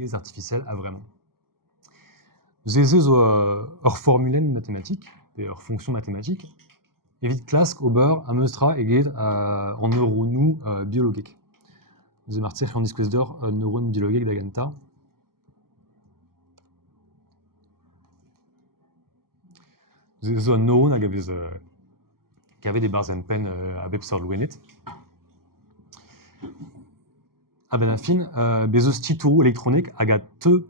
gez artificiell à vraiment. Zeze hors formulen mathématiques, et hors fonctions mathématiques, évite klask ober amestra eget en neuronu biologique. Ze martir en discuss d'or neuron biologique d'agenta. Zeze un neuron qui avait des barres en pen à Webster Louenet. À ben fin, bezos tituru électronique aga deux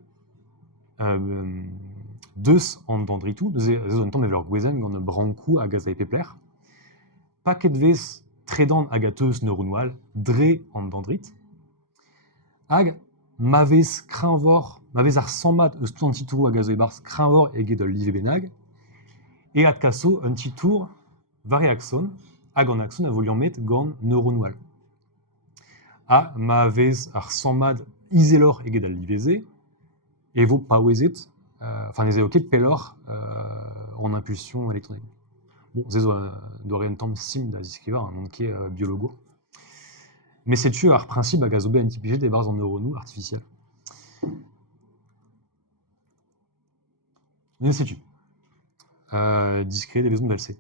en dendritu, ze temps evelor gwezen gant brankou a gaz a pepler. Paket vez tredan agateus neuronual, dre en dendrit. Hag mavez crinvor, mavez ar sammat eus tout tituru a gazo e bars crinvor ege de live benag. Et at kaso un titour variaxon, hag an axon a volion met gant neuronual. A mavez ar sammat iselor ege de liveze, et vos pauezet, enfin les évoqués pelor en impulsion électronique. Bon, c'est d'orientam sim d'Aziskiva, un manqué biologo. Mais c'est tu ar principe à gazobé NTPG des barres en neuronou artificiels. Mais c'est tu. Discret des besoins de LC.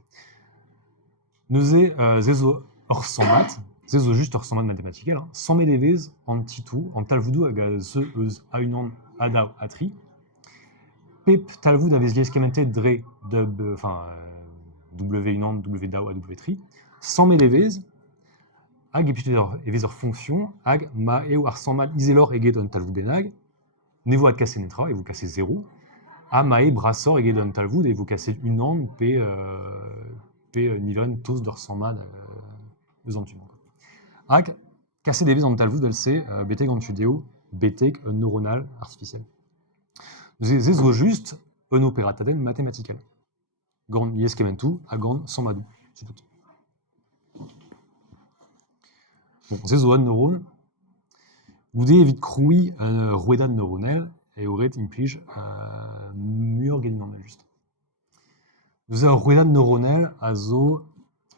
Nous zezo hors sans maths, zezo juste hors sans maths mathématiques, sans médévez en titou, en talvoudou à gaze à une an ada atri. Pep talvoud avait esquementé dre dub, enfin W une an W dao à W tri, sans médévez, ag et fonction, ag ma eo ar sans mal iselor eget on talvoud benag, nevo ad casser netra et vous cassez 0, a mae brassor eget on talvoud et vous cassez une an p niveren tous d'or sans mal besantument. Ag casser des vis en talvoud lc beteg en tudeo beteg neuronal artificiel. Zezo juste un opérataden mathématical. Gant yeskementu a gant sans madou. C'est tout. Bon, zezo un neuron. Goude evit kroui ruedad neuronel et aurait implige mur gagnant juste. Nous avons ruedad neuronel a zo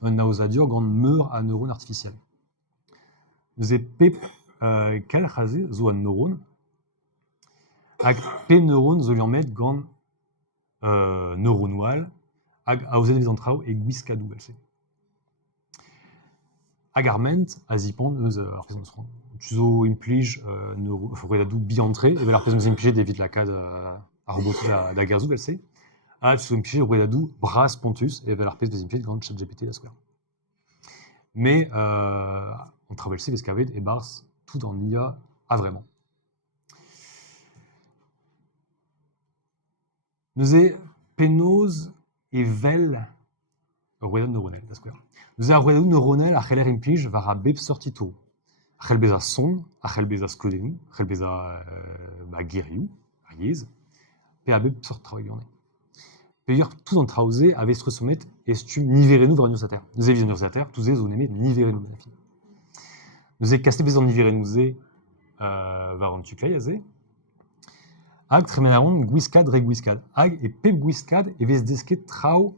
un nausadur gant meur a neuron artificiel. Nous avons pep quel rasé zo un neuron. Hag pe neuron zo lian met gant neuronual hag aouzet vez antrao e gwiskadou lc. Hag arment a zipan eus ar pezh meus tuzo implige ruedadou bi-entré e vel ar pezh meus implige evit lakad ar robotou da gerzou lc. Hag tuzo implige ruedadou bras pontus e vel ar pezh meus implige gant ChatGPT da skouer. Mais on travaille vez kavet e bars tout en IA a vraiment. Nous avons penaos et vel ruedad neuronel. Nous avons ruedad neuronel a cheler implige var a bep sortito. A chel beza son, a chel beza skodenou, a chel beza geriou, a yez, pe a bep sort travaillonne. Peyur tout en traouzé a vestre sommet estum niverenou var universitater. Nous avons universitater, tous les zonémés niverenou. Nous avons casté bezan niverenou var an tuclayazé. Hag tremenaron gwiskad re gwiskad. Hag e pep gwiskad e vez desket trao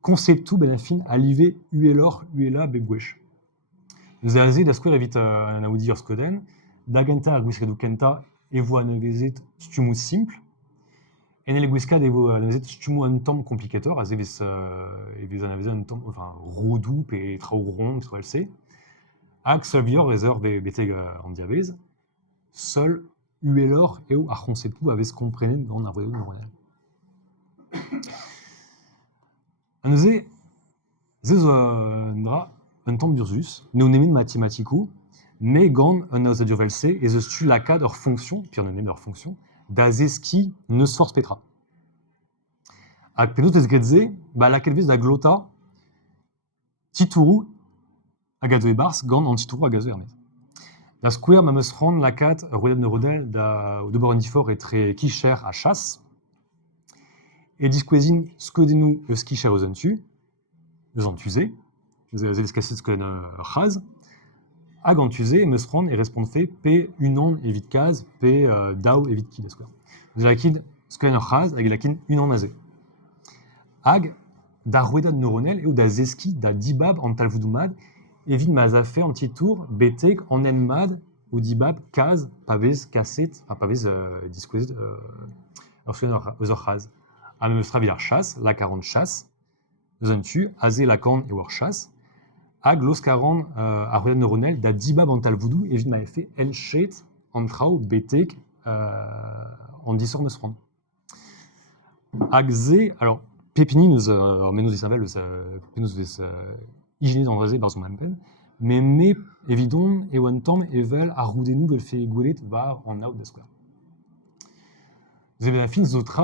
konceptu benafin alive uelor uela bebwesh. Nous avons da skouer evit an audi ur skoden, d'agenta ar gwiskadou kenta evo an evezet stumu simple, en el gwiskad evo an evezet stumu an tamm complicator, az evez an evezet an tamm, enfin, rodou pe trao rond, so lc. Hag solvior ezer beteg an diavez, sol uelor eo ar conceptu avez komprenet gant ar ruedad neuronel. An eus zezo dra un tamm burzus, neo nemet mathématikou, mais gant un nausadur velse ez eus tu lakad ur fonction, puis an nemet ur fonction, da zeski neus force petra. Hag penaos ez gretze, lakad vez da glota titourou hag a zo e bars gant an titourou hag a zo ermet. Da skouer ma meus rand lakad ruedad neuronel da deber an difor etre kicher a chasse, et diskwezin skodenou eus kicher eus an tuze, eus evez kaset skoden raz, hag an tuze meus rand e respondfe pe unan evit kaz, pe dao evit kid a skouer. Eus lakid skoden raz hag lakid unan a ze. Hag da ruedad neuronel eo da zeski da dibab an talvoudou mad evit ma zafe an titour beteg an en mad Udibab, Kaz, Pavez, Kasset, enfin Pavez, Disquizit, Eusorchaz. Amemstravilar chasse, la 40 chasse, Zentu, Azé, Lacan et Warchas. Ag, Los 40, Arruda Neuronel, da Dibab en Talvoudou, et Vin fait El Shet, Antrau, Betek, en Dissor Nesran. Agzé, alors, Pépini nous menus Isabel, Pénus hygiéné dans Razé, Barzon Mampen, mais évident, et one temps, Evel, Arroudenu, Belfé, Goulet, var en out de square. Vous avez la fin, Zotra,